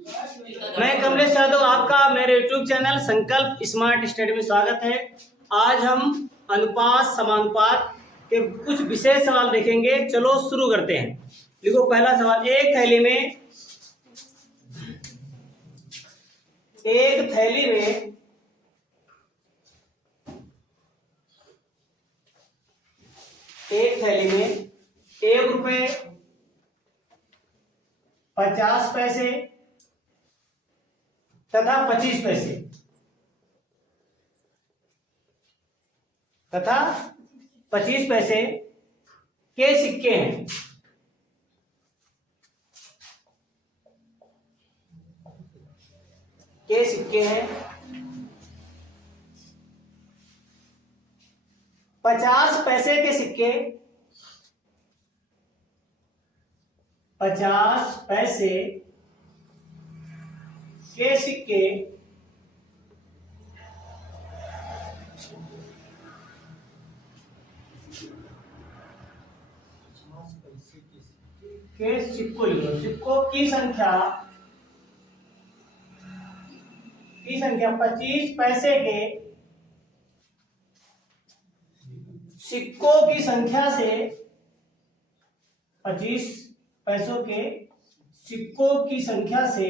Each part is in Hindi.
मैं कमलेश यादव, आपका मेरे YouTube चैनल संकल्प स्मार्ट स्टडी में स्वागत है। आज हम अनुपात समानुपात के कुछ विशेष सवाल देखेंगे। चलो शुरू करते हैं। देखो पहला सवाल, एक थैली में ₹1 तथा 25 पैसे के सिक्के हैं। पचास पैसे के सिक्के 50 पैसे के सिक्के सिक्कों की संख्या 25 पैसे के सिक्कों की संख्या से 25 पैसों के सिक्कों की संख्या से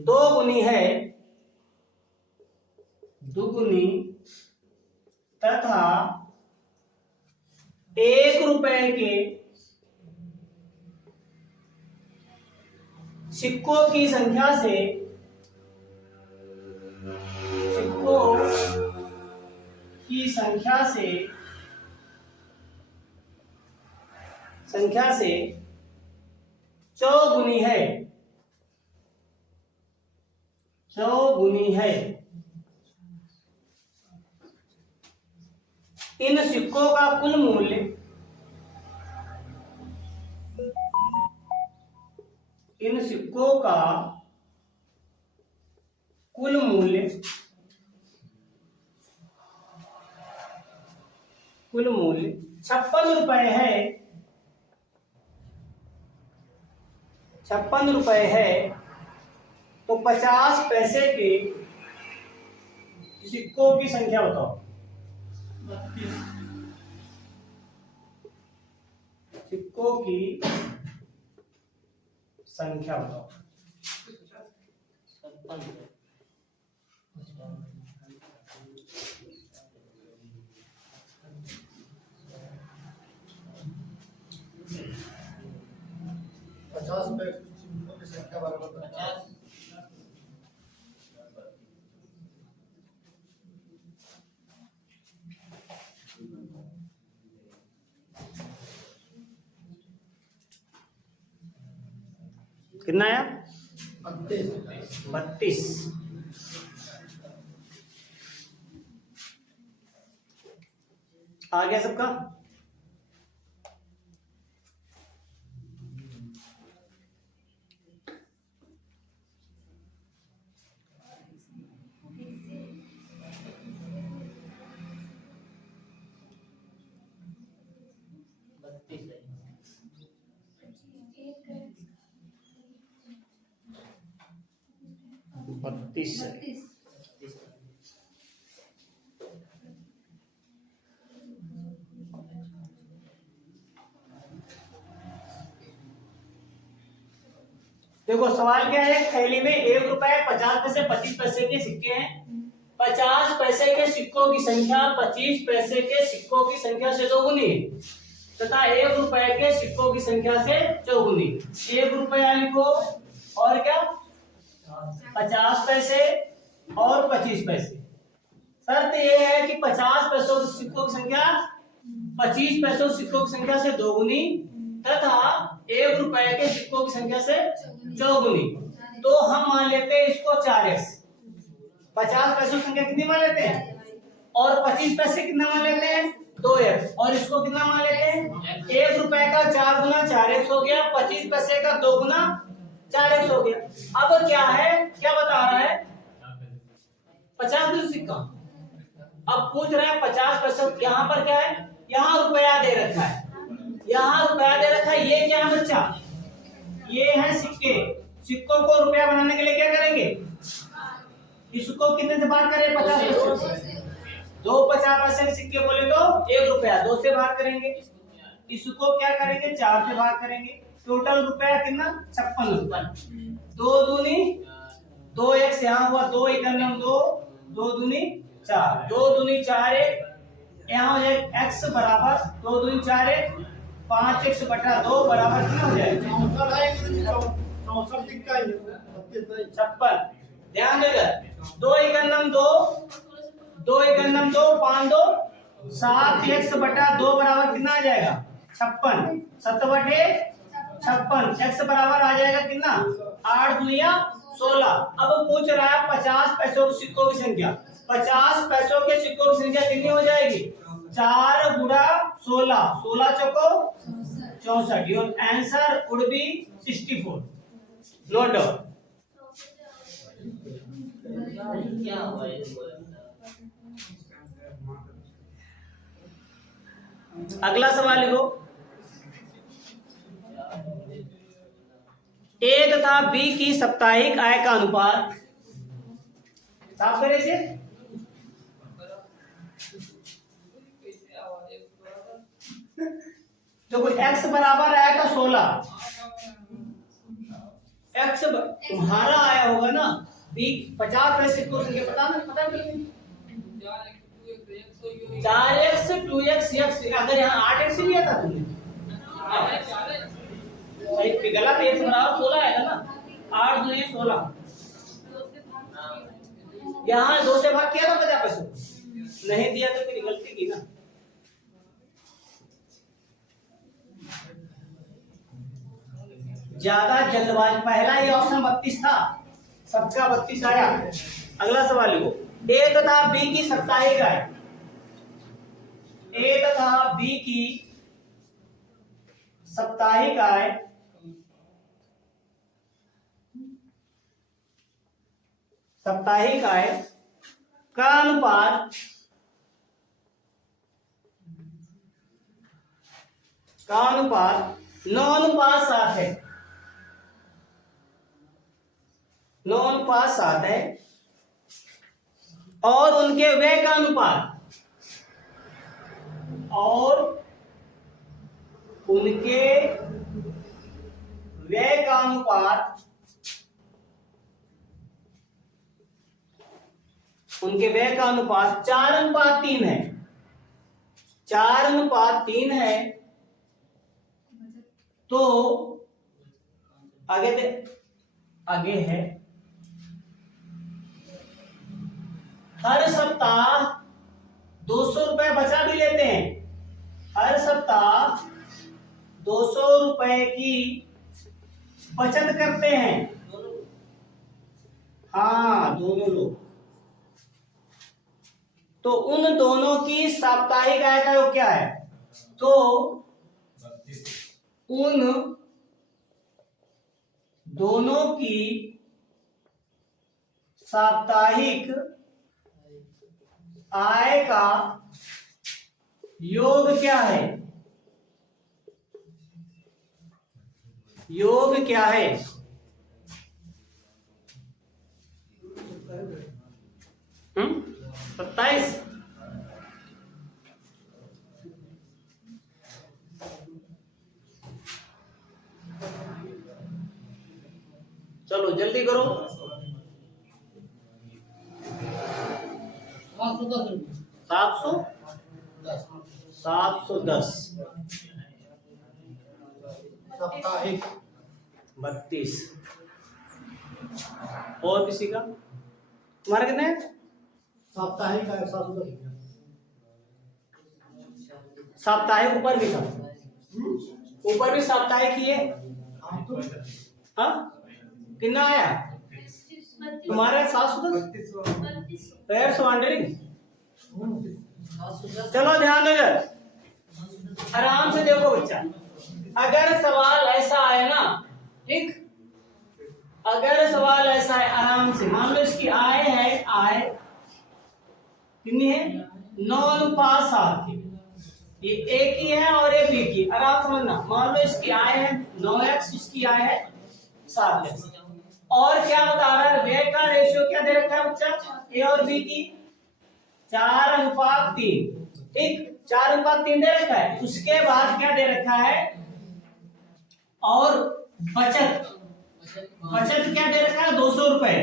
दुगुनी तथा ₹1 के सिक्कों की संख्या से चौगुनी है। इन सिक्कों का कुल मूल्य ₹56 है। ₹56 है। तो 50 पैसे के सिक्कों की संख्या बताओ। 32 सिक्कों की संख्या बताओ। 50 सिक्कों की संख्या बराबर 50। कितना आया? 32। आ गया सबका? बत्तीस। देखो सवाल क्या है, थैली में ₹1, 50 पैसे, 25 पैसे के सिक्के हैं। 50 पैसे के सिक्कों की संख्या 25 पैसे के सिक्कों की संख्या से दोगुनी है तथा ₹1 के सिक्कों की संख्या से चौगुनी। ₹1 लिखो और क्या 50 पैसे और 25 पैसे। शर्त यह है कि 50 पैसों के सिक्कों की संख्या 25 पैसों सिक्कों की संख्या से दोगुनी तथा ₹1 के सिक्कों की संख्या से चौगुनी। तो हम मान लेते हैं इसको 4x। 50 पैसों की संख्या कितनी मान लेते हैं और 25 पैसे कितना मान लेते हैं 2x और इसको कितना मान लेते हैं ₹1 का 4 गुना 4x हो गया, 25 पैसे का 2 गुना 4x हो गया। अब क्या है, क्या बता रहा है 50 पैसे सिक्का। अब पूछ रहे हैं 50 पैसे, यहाँ पर क्या है यहाँ रुपया दे रखा है, यहाँ रुपया दे रखा है। ये क्या है बच्चा, ये है सिक्के। सिक्कों को रुपया बनाने के लिए क्या करेंगे, इसको कितने से भाग करें, 50 पैसे। दो 50 पैसे के सिक्के बोले तो 1 रुपया, 2 से भाग करेंगे। इसको क्या करेंगे, 4 से भाग करेंगे। टोटल रुपया कितना, 56 रुपया। 2 दूनी 2 x यहाँ हुआ, 2 एकम 2, 2 दूनी 4, 2 दूनी 4 1, यहाँ हो जाए x बराबर 2 दूनी 4 1, 5x बटा 2 बराबर कितना हो जाएगा, 64 सिक्का ही है, 56। ध्यान देगा, 2 एकम 2, 2 एकम 2, 5 2, 7x बटा 2 बराबर कितना आ जाएगा, 56। 7 बटे 56, x बराबर आ जाएगा कितना, 8 दूनिया 16। अब पूछ रहा है 50 पैसों के सिक्कों की संख्या। 50 पैसों के सिक्कों की संख्या कितनी हो जाएगी, 4 गुणा 16, 16 चौको 64। Your answer would be 64। Note down. अगला सवाल लिखो, ए तथा बी की साप्ताहिक आय का अनुपात, साफ करें इसे। तो कोई x बराबर आएगा 16, x तुम्हारा आया होगा ना, बी 50 पैसे को संख्या पता ना, पता नहीं 4x 2x x, अगर यहाँ 8x लिया था तुमने, सही गलत, x बराबर 16 आएगा ना, 8 दूनी 16। यहाँ 2 से भाग किया था 50 पैसे, नहीं दिया तो तेरी गलती की ना। ज्यादा जल्दबाजी, पहला ही ऑप्शन 32 था, सबका 32 आया। अगला सवाल लिखो, ए तथा बी की साप्ताहिक आय, ए तथा बी की साप्ताहिक आय का अनुपात, का अनुपात 9:7 है, 9:7 है। और उनके व्यय का अनुपात, और उनके व्यय का अनुपात, उनके व्यय का अनुपात 4:3 है, 4:3 है। तो आगे है, हर सप्ताह 200 रुपए बचा भी लेते हैं, हर सप्ताह 200 रुपए की बचत करते हैं। हाँ, दोनों लोग। तो उन दोनों की साप्ताहिक आय का योग क्या है, तो उन दोनों की साप्ताहिक आय का योग क्या है, योग क्या है, 27। चलो जल्दी करो, 710 साप्ताहिक 32। और किसी का, तुम्हारा कितने है? साप्ताहिक का 710, साप्ताहिक ऊपर भी था, ऊपर भी साप्ताहिक ही है। हाँ, कितना आया तुम्हारा? 710 वॉन्डरिंग। चलो ध्यान दो, आराम से देखो बच्चा। अगर सवाल ऐसा आए ना, ठीक, अगर सवाल ऐसा है, आराम से मान लो इसकी आय है, आय कितनी है, 9:7 की, ये ए की है और ये बी की। आराम समझना, मान लो इसकी आय है 9x, इसकी आय है 7x। और क्या बता रहा है, व्यय का रेशियो क्या दे रखा है बच्चा, ए और बी की 4:3। ठीक, 4:3 दे रखा है। उसके बाद क्या दे रखा है, और बचत, बचत क्या दे रखा है 200 रुपए।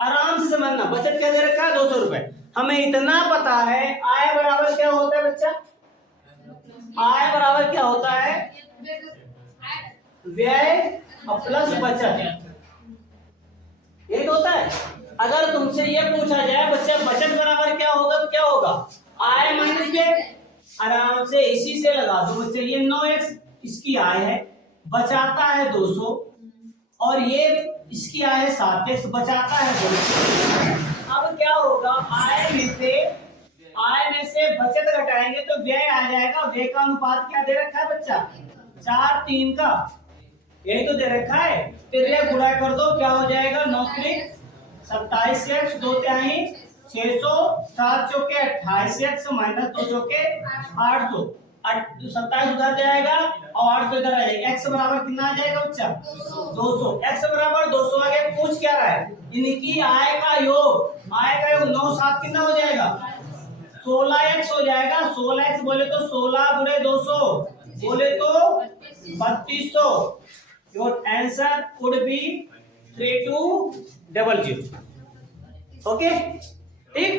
आराम से समझना, बचत क्या दे रखा है 200 रुपए। हमें इतना पता है आय बराबर क्या होता है बच्चा, आय बराबर क्या होता है, व्यय प्लस बचत, ये तो होता है। अगर तुमसे ये पूछा जाए बच्चा बचत बराबर क्या होगा, तो क्या होगा, आय माइनस व्यय। आराम से इसी से लगा दो बच्चे, ये 9x इसकी आय है, बचाता है 200, और ये इसकी आय है 7x, बचाता है 200। अब क्या होगा, आय में से बचत घटाएंगे तो व्यय आ जाएगा। व्यय का अनुपात क्या दे रखा है बच्चा, 4:3 का, यही तो दे रखा है। तेरे गुणा कर दो, क्या हो जाएगा, 9×3 27x, 2 तिहाई 600, 7 चौके 28x माइनस 2 चौके 800, 27 उधर जाएगा और 800 इधर आ जाएगा। x बराबर कितना आ जाएगा बच्चा, 200। x बराबर 200 आ गया। पूछ क्या रहा है, इनकी आय का योग, आय का योग 9 7 कितना हो जाएगा, 16x हो जाएगा। 16x बोले तो 16 गुणे 200 बोले तो 3200। Your answer would be 3200। Okay, ठीक।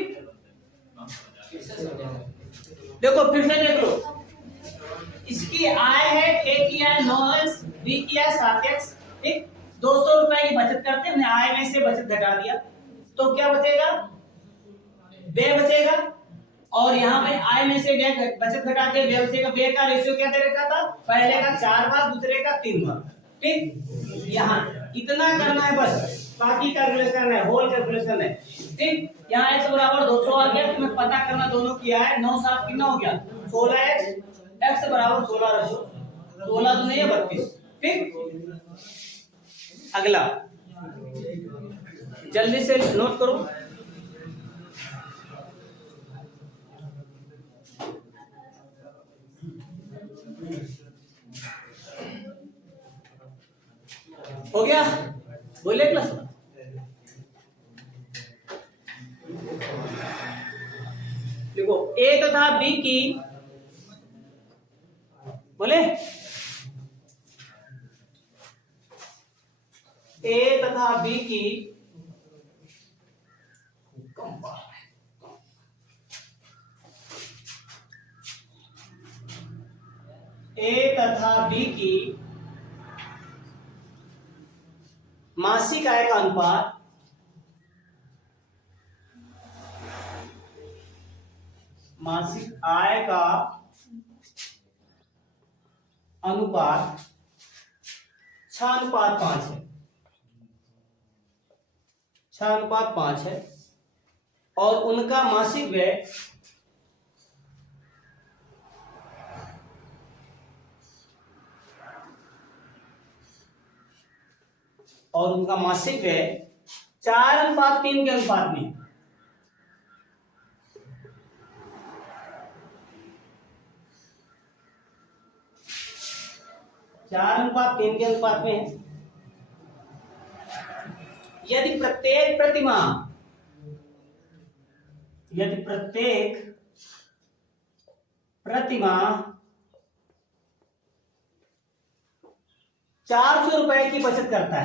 देखो फिर से देख लो, इसकी आय है, ए की आय 9x, बी की आय 7x। ठीक, 200 रुपए की बचत करते हैं, आय में से बचत घटा दिया तो क्या बचेगा, व्यय बचेगा। और यहाँ पे आय में से व्यय बचत घटा के व्यय बचेगा। व्यय का रेशियो क्या दे रखा था, पहले का 4 भाग, दूसरे का 3 भाग। ठीक, यहाँ इतना करना है बस, बाकी कैलकुलेशन है, होल कैलकुलेशन है। ठीक, यहाँ x बराबर 200 आ गया, तुम्हें पता करना दोनों किया है। 9 7 कितना हो गया, 16x, x बराबर 16 रखो, 16 तो नहीं है 32। ठीक, अगला जल्दी से नोट करो। हो गया, बोले क्लास में। देखो ए तथा बी की, बोले ए तथा बी की मासिक आय का अनुपात मासिक आय का अनुपात 6:5 है, 6:5 है। और उनका मासिक व्यय और उनका मासिक व्यय 4:3 के अनुपात में। चार अनुपात 3 के अनुपात में है। यदि प्रत्येक प्रतिमाह 400 रुपए की बचत करता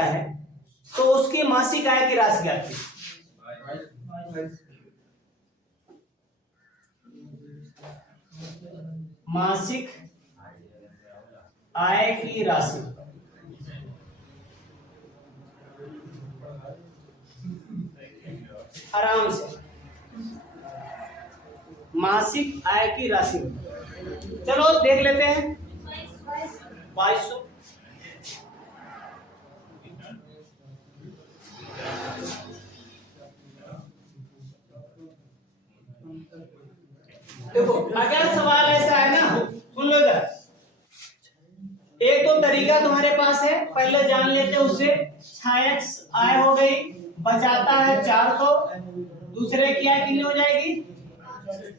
है, तो उसकी मासिक आय की राशि क्या थी, मासिक आय की राशि। आराम से, मासिक आय की राशि। चलो देख लेते हैं। 2200। देखो अगर सवाल ऐसा है ना, सुन लो इधर। एक तो तरीका तुम्हारे पास है, पहले जान लेते हैं उससे। 6x आय हो गई, बचाता है 400, दूसरे की आय कितनी हो जाएगी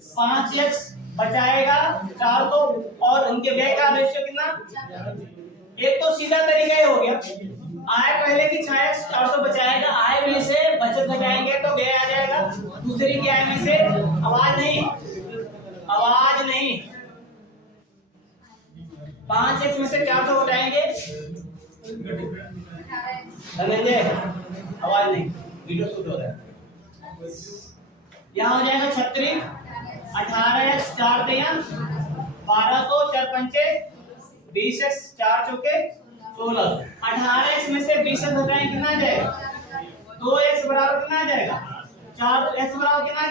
5x, बचाएगा 400, और उनके व्यय का रेशियो कितना, एक तो सीधा तरीका ही हो गया, आय पहले की 6x 400 बचाएगा, आय में से बचत घटाएंगे तो व्यय आ जाएगा, दूसरी की आय में से, आवाज नहीं 5x में से 400 घटाएंगे, धनंजय आवाज नहीं, वीडियो शूट हो रहा है। यहाँ हो जाएगा 36, 18x 4 तिया 1200, 4 पंचे 20x, 4 चौके 1600, 18x में से 20x घटाएं कितना आ जाएगा, 2x बराबर कितना आ जाएगा 4x बराबर कितना,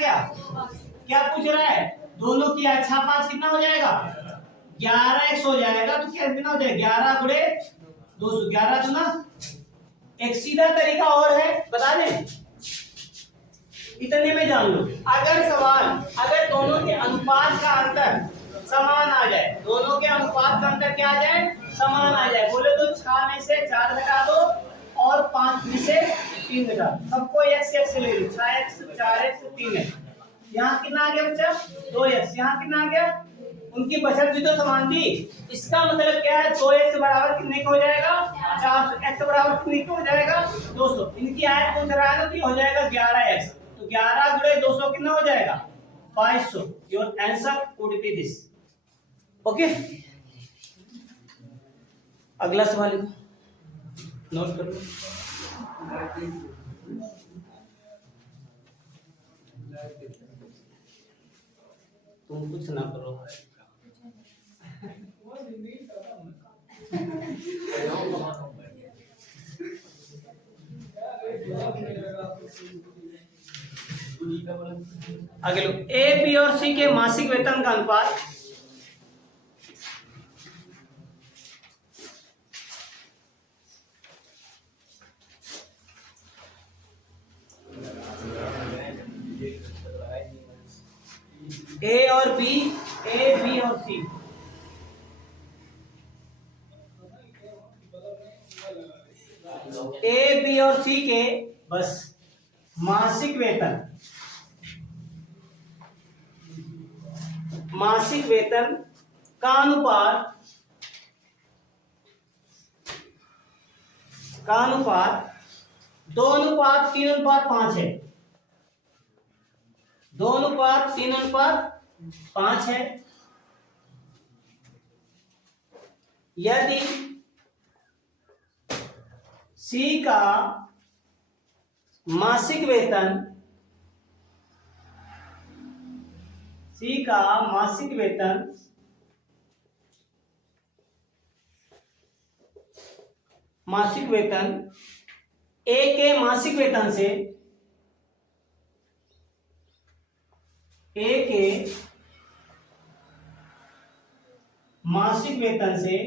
क्या पूछ रहा है, दोनों की अच्छा 5 कितना हो जाएगा 11x हो जाएगा, तो क्या कितना हो जाएगा 11 गुणे 211 ना। एक सीधा तरीका और है, बता दें, इतने में जान लो। अगर दोनों के अनुपात का अंतर समान आ जाए, दोनों के अनुपात का अंतर क्या आ जाए, समान आ जाए, बोले तो 6 में से 4 घटा दो और 5 में से 3 घटा दो, सबको x ले लो, 6x 4x 3x, यहाँ कितना आ गया बच्चा 2x, यहाँ कितना आ गया, उनकी बचत भी तो समान थी, इसका मतलब क्या है 2x बराबर कितने का हो जाएगा 400, x बराबर कितने का हो जाएगा 200, इनकी आय पूछ रहा है ना, तो हो जाएगा 11x, तो 11 गुणे 200 कितना हो जाएगा 2200, your answer would be this. Okay, अगला सवाल नोट कर लो। तुम कुछ ना करो, आगे लो। ए, बी और सी के मासिक वेतन का अनुपात ए और बी, ए बी और सी, ए बी और सी के बस मासिक वेतन का अनुपात 2:3:5 है, 2:3:5 है। यदि सी का मासिक वेतन 'ए' के मासिक वेतन से, ए के मासिक वेतन से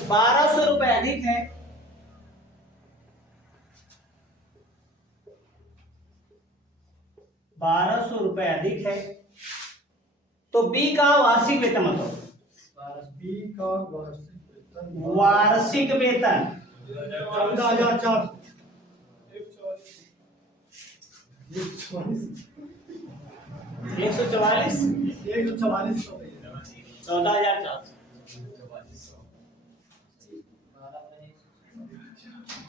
1200 रुपए अधिक है, 1200 रुपए अधिक है, तो बी का वार्षिक वेतन बताओ, वार्षिक वेतन 14,400, 144 14,400।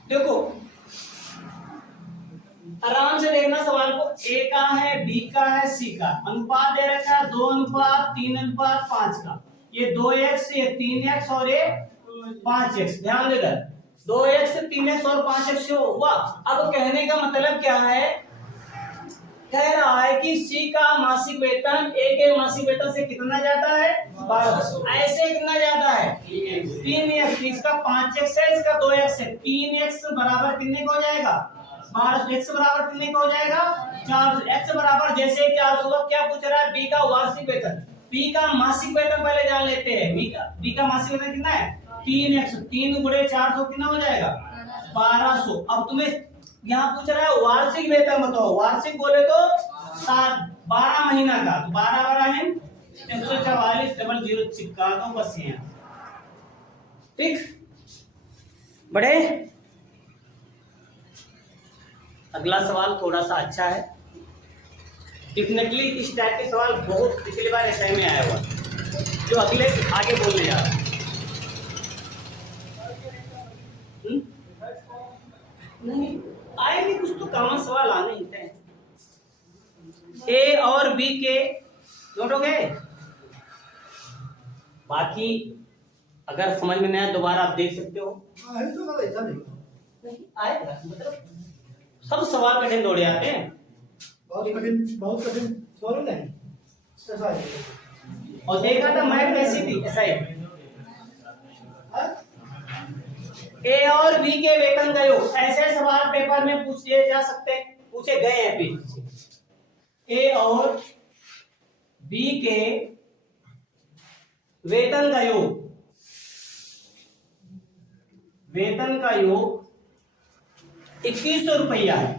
देखो आराम से देखना सवाल को, ए का है, बी का है, सी का, अनुपात दे रखा है 2:3:5 का, ये 2x, ये 3x और ये 5x, ध्यान देकर 2x 3x और 5x हुआ। अब कहने का मतलब क्या है, कह रहा है कि सी का मासिक वेतन ए के मासिक वेतन से कितना जाता है 1200, ऐसे कितना जाता है 3x, इसका 5x है, इसका 2x है, 3x बराबर कितने को हो जाएगा 1200, x बराबर कितने को हो जाएगा 400, x बराबर जैसे 400, क्या पूछ रहा है बी का वार्षिक वेतन, बी का मासिक वेतन पहले जान लेते हैं, बी का मासिक वेतन कितना है 3x, 3 गुणे 400 कितना हो जाएगा 1200। अब तुम्हें यहाँ पूछ रहा है वार्षिक वेतन बताओ, वार्षिक बोले तो 12 महीना का, तो 12 12 है 144 डबल 0 चिपका दो बस यहाँ। ठीक, बढ़े। अगला सवाल थोड़ा सा अच्छा है, डेफिनेटली इस टाइप के सवाल बहुत पिछली बार एसआई में आया हुआ, जो अगले आगे बोलने जा रहा है। नहीं आएंगे, कुछ तो कॉमन सवाल आने ही थे। ए और बी के नोट हो गए, बाकी अगर समझ में नहीं आया दोबारा आप देख सकते हो। नहीं आएगा, मतलब सब सवाल कठिन दौड़े आते हैं, बहुत कठिन सवाल नहीं ऐसा है। और देखा था मैथ कैसी थी ऐसा ही। ए और बी के वेतन का योग, ऐसे सवाल पेपर में पूछे जा सकते हैं, पूछे गए हैं पीछे। ए और बी के वेतन का योग, वेतन का योग 2100 रुपया है,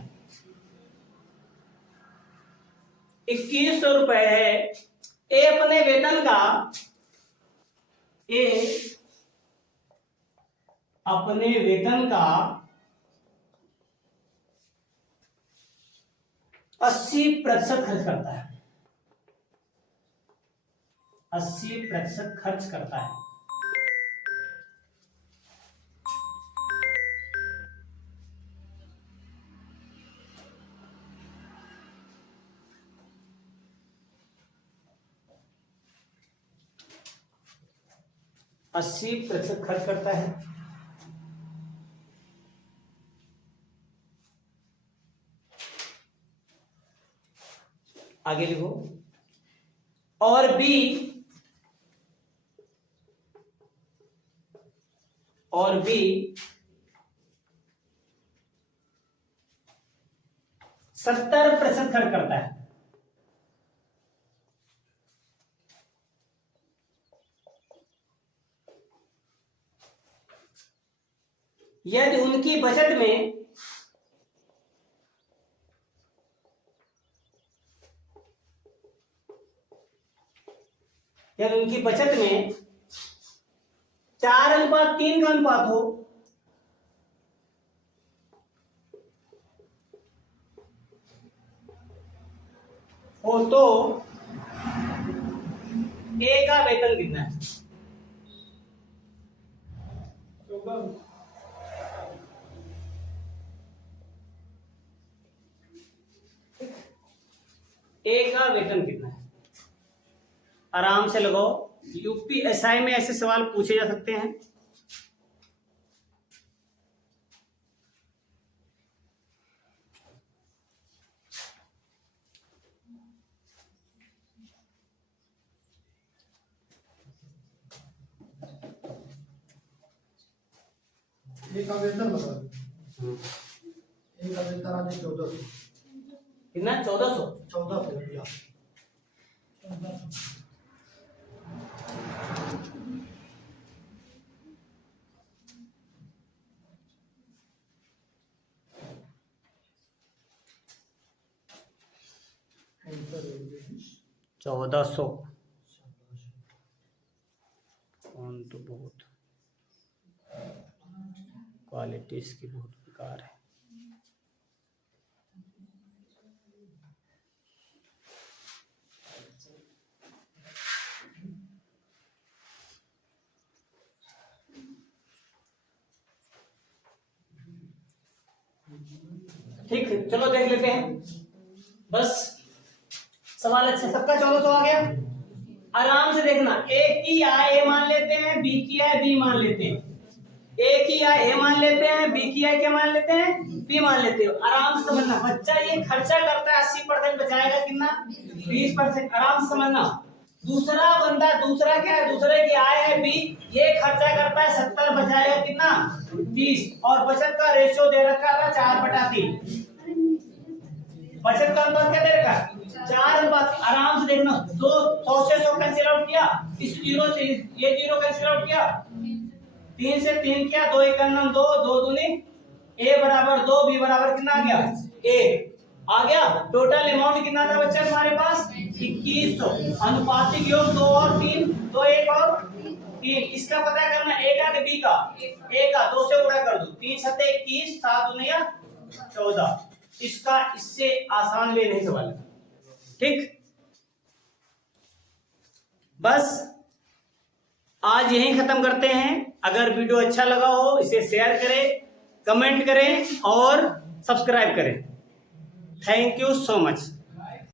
2100 रुपए है। ए अपने वेतन का, ए अपने वेतन का 80% खर्च करता है, 80% खर्च करता है। अस्सी प्रतिशत खर्च करता है। आगे लिखो। और बी 70% खर्च करता है। यदि उनकी बचत में यदि उनकी बचत में 4:3 का अनुपात हो, तो ए का वेतन कितना है? ए का वेतन कितना है? आराम से लगाओ, यूपीएसआई में ऐसे सवाल पूछे जा सकते हैं। एक वेतन बता दो। एक वेतन आज 1400 कितना? 1400 रुपया। चौदह सौ तो बहुत क्वालिटी इसकी बहुत बेकार है। ठीक है, चलो देख लेते हैं। बस सवाल अच्छा, सबका 1400 आ गया। आराम से देखना, ए की आय ए मान लेते हैं, बी की आय बी मान लेते हैं। ए की आय ए मान लेते हैं, बी की आय क्या मान लेते हैं? बी मान लेते हो। आराम से समझना, बच्चा ये खर्चा करता है 80% बचाएगा कितना? 20%। आराम से समझना। दूसरा बंदा, दूसरा क्या है? दूसरे की आय है बी, ये खर्चा करता है 70, बचाएगा कितना? 30। और बचत का रेशियो दे रखा था 4/3। बचत का अनुपात क्या दे रखा? 4:3। आराम से देखना, 100 से 100 कैंसिल आउट किया, इस 0 से ये 0 कैंसिल आउट किया, 3 से 3 किया, 2 1 9 2, 2 दूनी ए बराबर 2, बी बराबर कितना आ गया 1 आ गया। टोटल अमाउंट कितना था बच्चा हमारे पास 2100। अनुपातिक योग 2 और 3, 2 1 और 3। इसका पता करना ए का कि बी का, ए का 2 से गुणा कर दो, 3 सत्ते 21, 7 दूनी 14। इसका इससे आसान ले नहीं सवाल, ठीक। बस आज यहीं खत्म करते हैं। अगर वीडियो अच्छा लगा हो इसे शेयर करें, कमेंट करें और सब्सक्राइब करें। Thank you so much.